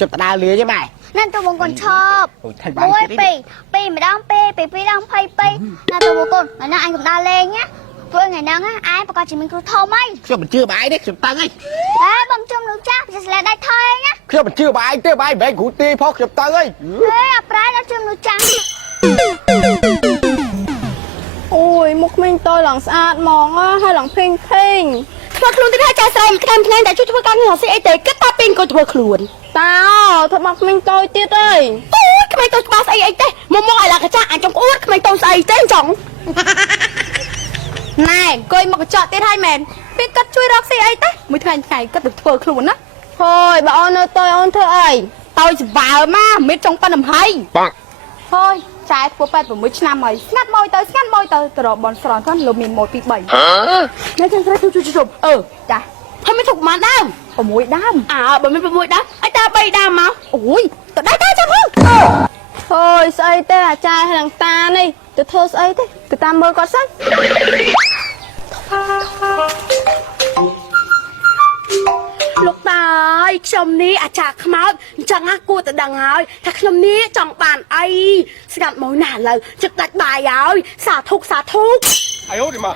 ชอบตาเรือใช่ไหมนั่นตัวบงกลชอบโอ้ยปีไม่ต้องปีต้องปีนั่นตัวบงกลนั่นanh cũng đa lên nhá với ngày nắng á ai bà con chỉ mình cứ thâu mấy ខ្ញុំមិនជឿបាយទេខ្ញុំតាំងឯង ê bông chung nước chắc sẽ là đây thôi nhá ខ្ញុំមិនជឿបាយទេបាយបែកគ្រូទីផងខ្ញុំតាំងឯង ê à trái nó chung nước trắng អូយមុខមិញតើឡើងស្អាតហ្មងហើយឡើងភេងធ្វើខ្លួនទីថាចាស្រីតាមថ្ងៃតែជួយធ្វើការងារស៊ីអីទេគិតថាពេលគាត់ធ្វើខ្លួនតើធ្វើមកមិញតើទៀតអើយអូយក្មេងតើច្បាស់ស្អីអីទេមកឲ្យឡាកាចាអាចចង់អួតក្មេងតើស្អីទេចង់ណែអង្គុយមកកញ្ចក់ទៀតហើយមែនពេលគាត់ជួយរកស៊ីអីទេមួយថ្ងៃគាត់ទៅធ្វើខ្លួនណាហើយបើអូននៅតើអូនធ្វើអីតើស្បើមកមិនចង់ប៉ាន់អំហៃបាក់ហើយចាយធ្វើ86ឆ្នាំហើយស្ងាត់មកទៅទៅរកបនស្រន់គាត់លោកមានមកពី3នៅចឹងស្រីជួយចាហើយមិនទុកប៉ុន្មានដើម6ដើមបើមិន6ដើមអីតា3ដើមមកអូយទៅដៃតាចាំហ្នឹងហើយស្អីទេអាចារ្យហើយនឹងតានេះទៅធ្វើស្អីទេទៅតាមមើលគាត់សិនលោកតាអើយខ្ញុំនេះអាចារ្យខ្មោចអញ្ចឹងណាគួរតែដឹងហើយថាខ្ញុំនេះចង់បានអីស្ងាត់មកណាឥឡូវចិត្តដាច់បាយហើយសាធុអាយអូឌីម៉ា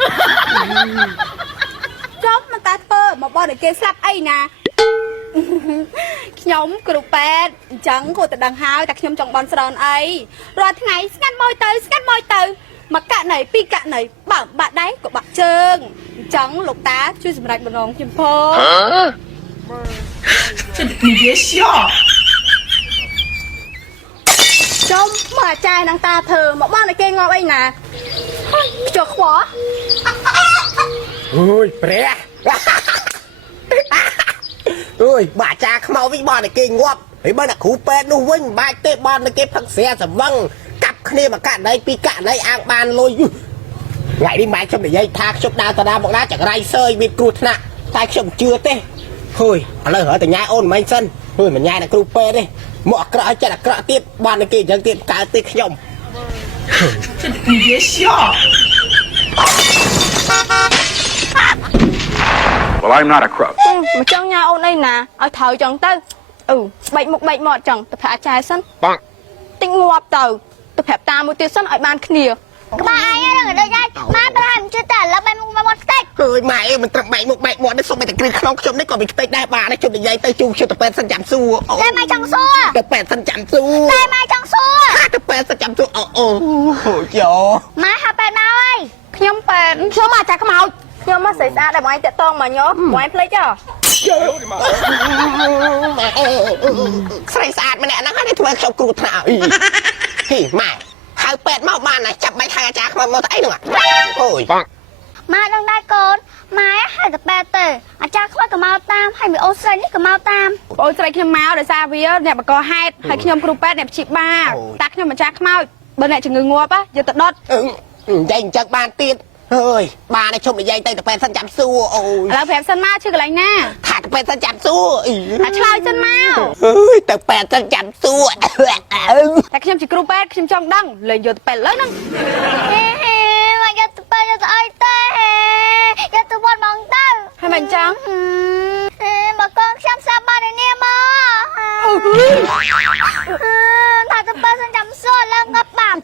ចាំមិនតាធ្វើមកបោះតែគេស្លាប់អីណាខ្ញុំគ្រូពេទ្យអញ្ចឹងគួរតែដឹងហើយតែខ្ញុំចង់បន់ស្រន់អីរាល់ថ្ងៃស្ងាត់មកទៅមកកាក់ណៃពីរកាក់ណៃបើបាក់ដៃក៏បាក់ជើងអញ្ចឹងលោកតាជួយសម្រេចបំណងខ្ញុំផង你别笑ចំមកអាចារ្យនឹងតាធ្វើមកបងតែគេងាប់អីណាខ្ជិលខ្វល់អូយព្រះអូយបាក់ចាខ្មៅវិញបងតែគេងាប់ហើយបើអ្នកគ្រូពេទ្យនោះវិញបាច់ទេបងតែគេផឹកស្រាសវឹងកាប់គ្នាមកកាក់ដៃពីរកាក់ដៃអាងបានលុយថ្ងៃនេះម៉ែខ្ញុំនិយាយថាខ្ញុំដើរតាមកដើរចង្រៃសើយមានគ្រោះថ្នាក់តែខ្ញុំជឿទេហួយឥឡូវរើតែញ៉ាយអូនមិនសិនហួយមិនញ៉ាយអ្នកគ្រូពេទ្យទេមកអាក្រក់ឲ្យចិត្តអាក្រក់ទៀតបានតែគេអញ្ចឹងទៀតកើតទេខ្ញុំ你别笑Well, I'm not a crook. មកចង់ញ៉ាអូនអីណាឲ្យថៅចឹងទៅស្បែកមុខបែកមាត់ចឹងទៅប្រាប់អាចារ្យសិនបងតិចងាប់ទៅប្រាប់តាមួយទៀតសិនឲ្យបានគ្នាក្បាលឯងហ្នឹងដូចឯងម៉ែប្រហែលមិនជឿតែឥឡូវបែកមុខមកខ្ទេចអើយម៉ែអើយមិនត្រឹមបែកមុខបែកមាត់នេះសុំតែគ្រឿងក្នុងខ្ញុំនេះក៏មិនខ្ទេចដែរបាទខ្ញុំនិយាយទៅជួបខ្ញុំទៅពេទ្យសិនចាំសួរតែម៉ែចង់សួរទៅពេទ្យសិនចាំសួរតែម៉ែចង់សួរទៅពេទ្យសិនចាំសួរអូយោម៉ែហៅពេទ្យមកអីខ្ញុំពេទ្យខ្ញុំអាចារ្យខ្មោចខ្ញុំមកស្រីស្អាតតែបងឯងតាក់តងមកញោមបងឯងភ្លេចហ៎ស្រីស្អាតម្នាក់ហ្នឹងហើយធ្វើខ្ញុំគ្រូថ្នាក់អីហេម៉ែហៅពេទ្យមកបានណាចាប់បាច់ហៅអាចារ្យខ្មៅមកទៅអីហ្នឹងអូយម៉ែដឹងដែរកូនម៉ែហៅតែពេទ្យទៅអាចារ្យខ្មៅក៏មកតាមហើយមីអូនស្រីនេះក៏មកតាមបងអូនស្រីខ្ញុំមកដោយសារវាអ្នកបកហេតុហើយខ្ញុំគ្រូពេទ្យអ្នកព្យាបាលតាខ្ញុំអាចារ្យខ្មៅបើអ្នកជំងឺងាប់យកទៅដុតនិយាយអញ្ចឹងបានទៀតហើយបានតែជុំនិយាយទៅពេទ្យសិនចាំសួរអូយឥឡូវប្រាប់សិនមកឈឺកន្លែងណាថាទៅពេទ្យសិនចាំសួរអាឆ្លើយសិនមកអើយទៅពេទ្យសិនចាំសួរតែខ្ញុំជាគ្រូពេទ្យខ្ញុំចង់ដឹងលេងយកទៅពេទ្យលើហ្នឹងមកយកទៅពេទ្យយកទៅអីទេយកទៅវត្តមកទៅហើយមិនចឹងមកកូនខ្ញុំសាប់បាននេះមកថាទៅពេទ្យសិនចាំសួរឡើងងាប់បាត់